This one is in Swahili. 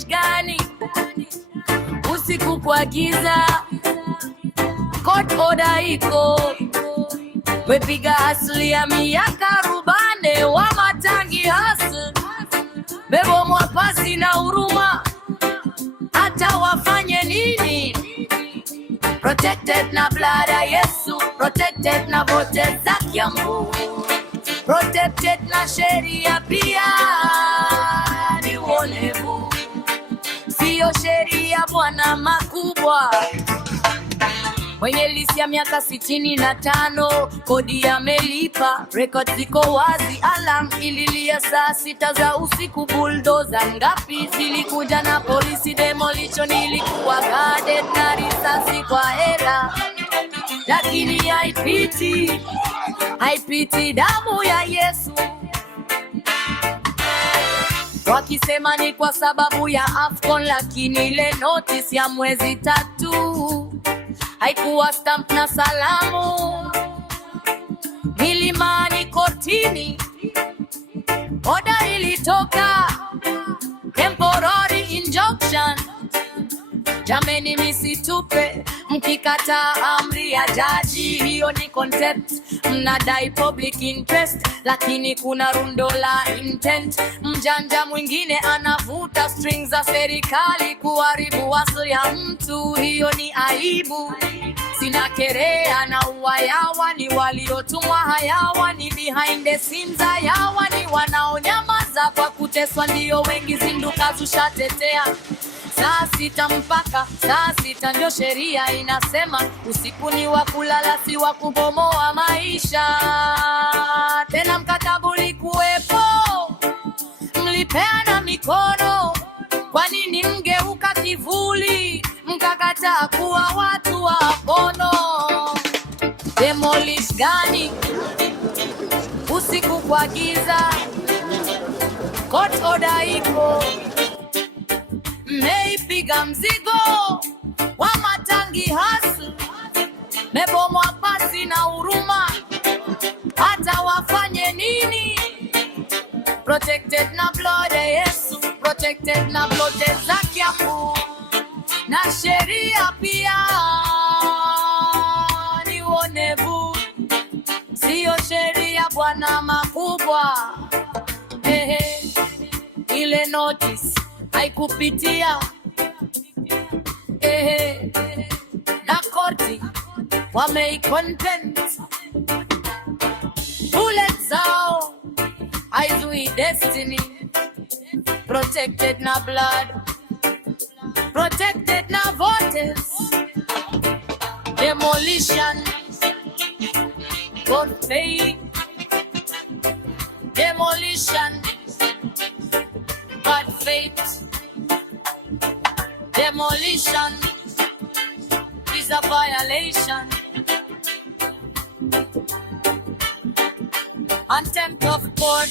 Demolish gani? Usiku kwa giza, court order iko. Wepiga asili ya miaka rubane wa matangi hustle. Bebo mwapasi na huruma, hata wafanye nini? Protected na blood ya Yesu, protected na vote za Kiambu, protected na sheria pia ni uonevu, sio sheria bwana makubwa. Mwenye lisi ya miaka 65, kodi amelipa, record ziko wazi, alarm ililia saa 6 za usiku. Bulldozer ngapi zilikuja na polisi, demolition ilikuwa guarded na risasi kwa hela, lakini haipiti damu ya Yesu. Wakisema ni kwa sababu ya Afcon, lakini ile notice ya mwezi 3 haikuwa stamp na salamu. Milimani kortini order ilitoka, temporary injunction. Jameni misitupe, mkikataa amri ya jaji, hiyo ni contempt. Mnadai public interest, lakini kuna rundo la intent. Mjanja mwingine anavuta strings za serikali kuharibu asili ya mtu, hiyo ni aibu. Sina kerea na uwayawa, ni waliotumwa hayawa, ni behind the scenes hayawa, ni wanaonyamaza kwa kuteswa, ndio wengi zinduka zushatetea. Saa 6 mpaka saa 6 ndio sheria inasema, usiku ni wa kulala si wa kubomoa maisha. Tena mkataba ulikuwepo, mlipeana mikono, kwa nini mgeuka kivuli mkakataa kuwa watu wa pono? Demolish gani? Usiku kwa giza, court order iko. Mmeipiga mzigo wa matangi hustle, mebomwa pasi na huruma, hata wafanye nini? Protected na blood ya Yesu, protected na blood za Kiambu, na sheria pia ni uonevu, sio sheria bwana makubwa. Ile notice haikupitia, na korti wameicontent. Bullet zao haizui destiny, protected na blood, protected na voters. Demolition, God faith. Demolition, God faith. Demolition is a violation. Contempt of court.